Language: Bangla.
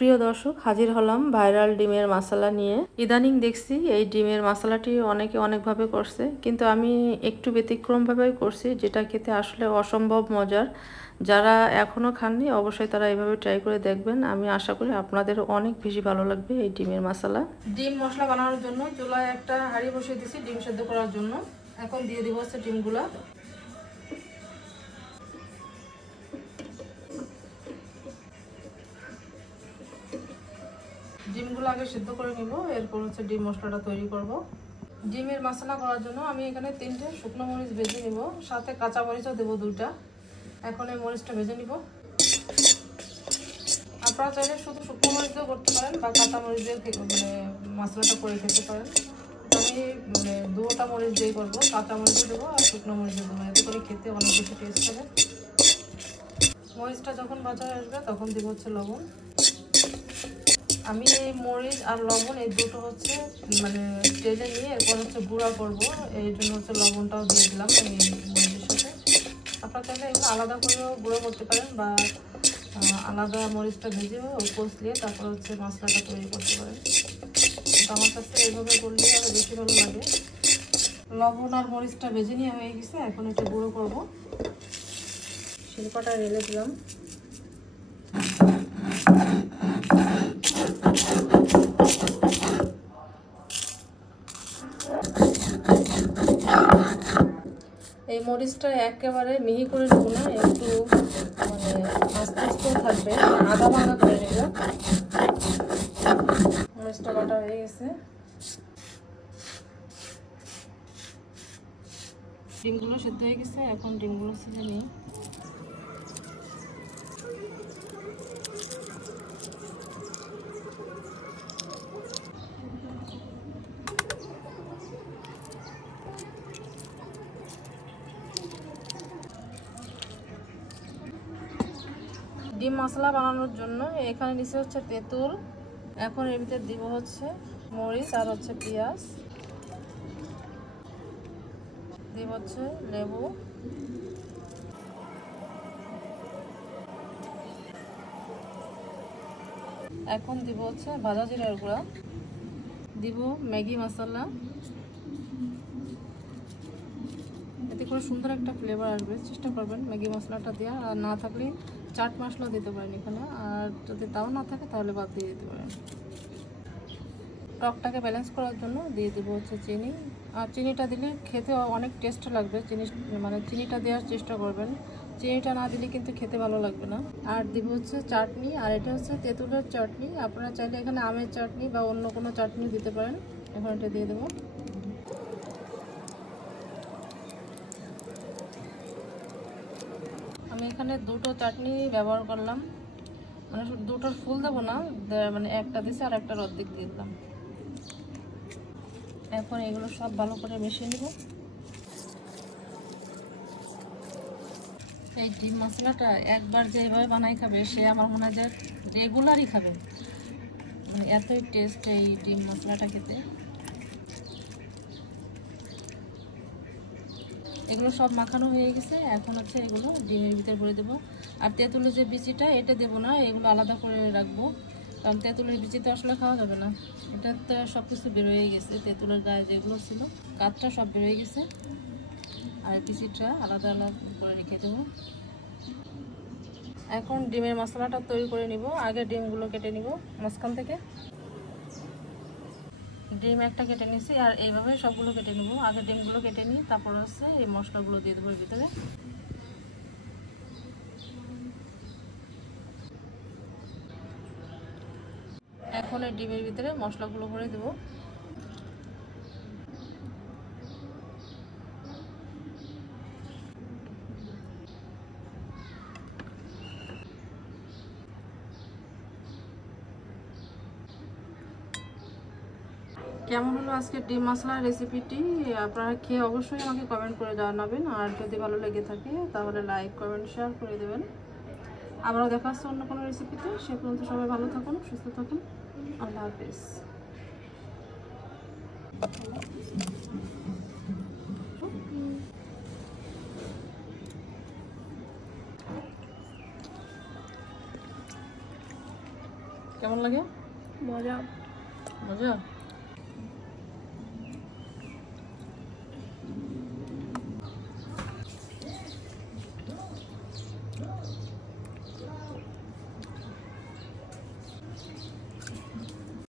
প্রিয় দর্শক, হাজির হলাম ভাইরাল ডিমের মশলা নিয়ে। ইদানিং দেখছি এই ডিমের মশলাটি অনেকে অনেকভাবে করছে, কিন্তু আমি একটু ব্যতিক্রমভাবেই করছি, যেটা খেতে আসলে অসম্ভব মজার। যারা এখনও খাননি অবশ্যই তারা এইভাবে ট্রাই করে দেখবেন। আমি আশা করি আপনাদের অনেক বেশি ভালো লাগবে এই ডিমের মশলা। ডিম মশলা বানানোর জন্য চুলায় একটা হাঁড়ি বসিয়ে দিয়েছি ডিম সেদ্ধ করার জন্য। এখন দিয়ে দিব হচ্ছে ডিমগুলো। ডিমগুলো আগে সিদ্ধ করে নিব, এরপর হচ্ছে ডিম মশলাটা তৈরি করব। ডিমের মশলা করার জন্য আমি এখানে 3টে শুকনো মরিচ ভেজে নিব, সাথে কাঁচা মরিচও দেবো 2টা। এখন এই মরিচটা ভেজে নিব। আপনারা চাইলে শুধু শুকনো মরিচ দিয়েও করতে পারেন বা কাঁচা মরিচ দিয়ে মশলাটা করে খেতে পারেন। আমি 2টা মরিচ দিয়ে করবো, কাঁচা মরিচও দেবো আর শুকনো মরিচও দেবো, এতে করে খেতে অনেক বেশি টেস্ট হবে। মরিচটা যখন ভাজা আসবে তখন দেবো হচ্ছে লবণ। আমি এই মরিচ আর লবণ এই দুটো হচ্ছে টেলে নিয়ে এরপর হচ্ছে গুঁড়া করবো, এই জন্য হচ্ছে লবণটাও দিয়ে দিলাম এই মরিচের সাথে। আপনারা চাইলে এগুলো আলাদা করেও গুঁড়ো করতে পারেন বা আলাদা মরিচটা ভেজে কষলিয়ে তারপর হচ্ছে মশলাটা তৈরি করতে পারেন। তো আমার কাছে এইভাবে করলে আরও বেশি ভালো লাগে। লবণ আর মরিচটা ভেজে নিয়ে হয়ে গেছে, এখন একটু গুঁড়ো করবো। শিল্পাটা ঢেলে দিলাম। এই মরিচটা একেবারে মিহি করে নেব না, একটু আস্তে আস্তেও থাকবে, আধা ভাঙা করে নেব। মরিচটা বাটা হয়ে গেছে। ডিমগুলো সেদ্ধ হয়ে গেছে, এখন ডিমগুলো ছেড়ে নিই। ডিম মশলা বানানোর জন্য এখানে নিচে হচ্ছে তেঁতুল, এখন এর ভিতরে দিব হচ্ছে মরিচ আর হচ্ছে পেঁয়াজ, দিব হচ্ছে লেবু, এখন দিব হচ্ছে ভাজা জিরার গুঁড়া, দিব ম্যাগি মশলা। এতে করে সুন্দর একটা ফ্লেভার আসবে, চেষ্টা করবেন ম্যাগি মশলাটা দেওয়া। আর না থাকলে চাট মশলা দিতে পারেন এখানে, আর যদি তাও না থাকে তাহলে বাদ দিয়ে দিতে পারেন। টকটাকে ব্যালেন্স করার জন্য দিয়ে দেবো হচ্ছে চিনি, আর চিনিটা দিলে খেতে অনেক টেস্ট লাগবে। চিনিটা দেওয়ার চেষ্টা করবেন, চিনিটা না দিলে কিন্তু খেতে ভালো লাগবে না। আর দিব হচ্ছে চাটনি, আর এটা হচ্ছে তেঁতুলের চাটনি। আপনারা চাইলে এখানে আমের চাটনি বা অন্য কোনো চাটনি দিতে পারেন। এখন এটা দিয়ে দেবো। আমি এখানে 2টো চাটনি ব্যবহার করলাম, 2টোর ফুল দেবো না, একটা দিয়েছি আর একটার অর্ধেক দিয়ে দিলাম। এখন এগুলো সব ভালো করে মিশিয়ে নেব। এই ডিম মশলাটা একবার যেভাবে বানাই খাবে সে আমার মনে হয় যে রেগুলারই খাবে, এতই টেস্ট এই ডিম মশলাটা খেতে। এগুলো সব মাখানো হয়ে গেছে, এখন হচ্ছে এগুলো ডিমের ভিতরে ভরে দেবো। আর তেঁতুলের যে বিচিটা এটা দেবো না, এগুলো আলাদা করে রাখবো, কারণ তেঁতুলের বিচি তো আসলে খাওয়া যাবে না। এটা তো সব কিছু বেরোয়ে গেছে, তেঁতুলের গায়ে যেগুলো ছিল কাঠটা সব বেরোয়ে গেছে, আর বিচিটা আলাদা আলাদা করে রেখে দেবো। এখন ডিমের মশলাটা তৈরি করে নিব। আগে ডিমগুলো কেটে নিব মাঝখান থেকে। ডিম একটা কেটে নিয়েছি, আর এইভাবে সবগুলো কেটে নিব। আগে ডিমগুলো কেটে নিই, তারপর হচ্ছে এই মশলাগুলো দিয়ে দেবো এর ভিতরে। এখন এই ডিমের ভিতরে মশলাগুলো ভরে দেবো। কেমন হলো আজকে ডিম মশলার রেসিপিটি? আপনারা খেয়ে অবশ্যই আমাকে কমেন্ট করে জানাবেন, আর যদি ভালো লেগে থাকে তাহলে লাইক কমেন্ট শেয়ার করে দেবেন। আবারও দেখা হচ্ছে অন্য কোনো রেসিপিতে। সে পর্যন্ত সবাই ভালো থাকুন, সুস্থ থাকুন। আল্লাহ হাফেজ। কেমন লাগে? মজা। মজা।